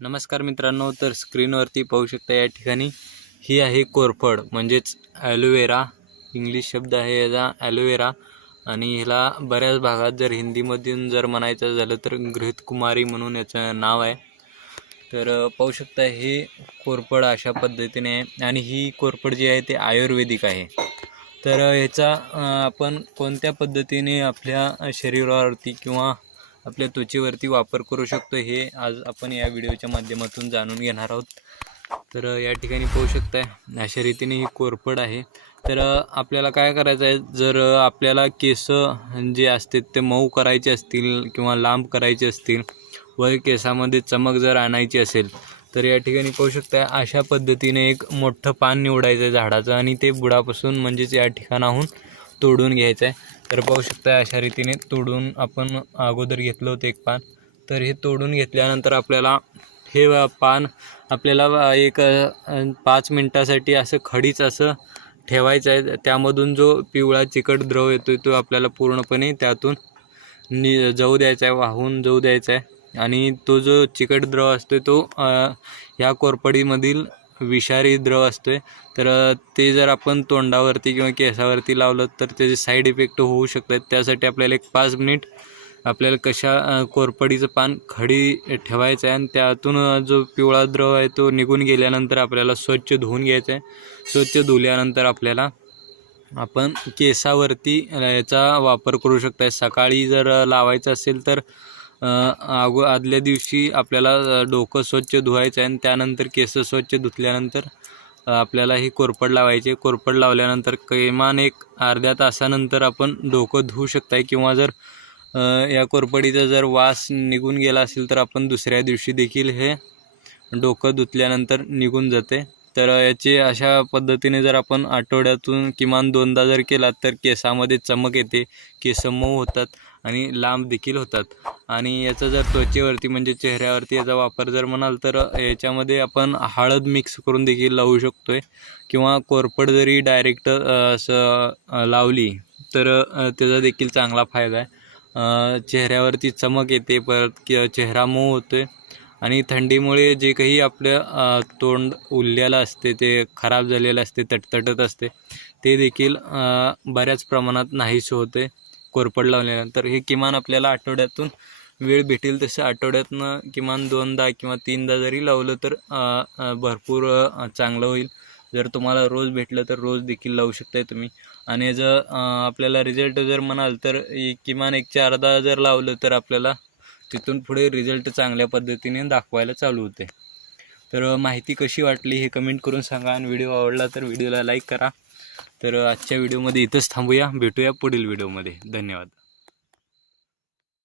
नमस्कार मित्रांनो तर स्क्रीनवरती पाहू शकता या ठिकाणी. ही आहे कोरफड म्हणजेच ॲलोवेरा. इंग्लिश शब्द आहे याचा ॲलोवेरा. आणि ह्याला बऱ्याच भागात जर हिंदीमधून जर म्हणायचं झालं तर गृहितकुमारी म्हणून याचं नाव आहे. तर पाहू शकता हे कोरफड अशा पद्धतीने आहे. आणि ही कोरफड जी आहे ते आयुर्वेदिक आहे. तर ह्याचा आपण कोणत्या पद्धतीने आपल्या शरीरावरती किंवा आपल्या त्वचेवरती वापर करू शकतो हे आज आपण या व्हिडिओच्या माध्यमातून जाणून घेणार आहोत. तर या ठिकाणी पाहू शकताय अशा रीतीने ही कोरफड आहे. तर आपल्याला काय करायचं आहे जर आपल्याला केस जे असतात ते मऊ करायचे असतील किंवा लांब करायचे असतील व केसामध्ये चमक जर आणायची असेल तर या ठिकाणी पाहू शकता अशा पद्धतीने एक मोठं पान निवडायचं आहे झाडाचं आणि ते बुडापासून म्हणजेच या ठिकाणाहून तोडून घ्यायचं आहे तर पाहू शकता अशा रीतीने तोडून आपण अगोदर घेतलं होतं एक पान. तर हे तोडून घेतल्यानंतर आपल्याला हे पान आपल्याला एक पाच मिनटासाठी असं खडीच असं ठेवायचं आहे त्यामधून जो पिवळा चिकट द्रव येतो तो आपल्याला पूर्णपणे त्यातून नि जाऊ द्यायचा आहे वाहून जाऊ द्यायचा आहे आणि तो जो चिकट द्रव असतो तो ह्या कोरपडीमधील विषारी द्रव असतो आहे तर ते जर आपण तोंडावरती किंवा केसावरती लावलं तर त्याचे साईड इफेक्ट होऊ शकतात. त्यासाठी आपल्याला एक पाच मिनिट आपल्याला कशा कोरपडीचं पान खडी ठेवायचं आहे आणि त्यातून जो पिवळा द्रव आहे तो निघून गेल्यानंतर आपल्याला स्वच्छ धुवून घ्यायचं आहे. स्वच्छ धुल्यानंतर आपल्याला आपण केसावरती याचा वापर करू शकता सकाळी जर लावायचं असेल तर अगो आदल्या दिवशी आपल्याला डोकं स्वच्छ धुवायचं आहे आणि त्यानंतर केस स्वच्छ धुतल्यानंतर आपल्याला ही कोरपड लावायची. कोरपड लावल्यानंतर किमान एक अर्ध्या तासानंतर आपण डोकं धुवू शकताय किंवा जर या कोरपडीचा जर वास निघून गेला असेल तर आपण दुसऱ्या दिवशी देखील हे डोकं धुतल्यानंतर निघून जाते. तर याची अशा पद्धतीने जर आपण आठवड्यातून किमान दोनदा जर केला तर केसामध्ये चमक येते. केस मऊ होतात. आणि लांब देखील होतात. आणि याचा जर त्वचेवरती म्हणजे चेहऱ्यावरती याचा वापर जर म्हणाल तर याच्यामध्ये आपण हळद मिक्स करून देखील लावू शकतो आहे किंवा कोरपड जरी डायरेक्ट असं लावली तर त्याचा देखील चांगला फायदा आहे. चेहऱ्यावरती चमक येते परत कि चेहरा मऊ होतो आहे आणि थंडीमुळे जे काही आपलं तोंड उरलेलं असते ते खराब झालेलं असते तटतटत असते ते देखील बऱ्याच प्रमाणात नाहीसे होते. कोरपड लावल्यानंतर हे किमान आपल्याला आठवड्यातून वेळ भेटेल तसं आठवड्यातनं किमान दोनदा किंवा तीनदा जरी लावलं तर भरपूर चांगलं होईल. जर तुम्हाला रोज भेटलं तर रोज देखील लावू शकताय तुम्ही. आणि जर आपल्याला रिझल्ट जर म्हणाल तर एक किमान एक चारदा जर लावलं तर आपल्याला तिथून पुढे रिझल्ट चांगल्या पद्धतीने दाखवायला चालू होते. तर माहिती कशी वाटली हे कमेंट करून सांगा आणि व्हिडिओ आवडला तर व्हिडिओला लाईक करा. तर आजच्या व्हिडिओमध्ये इथंच थांबूया. भेटूया पुढील व्हिडिओमध्ये. धन्यवाद.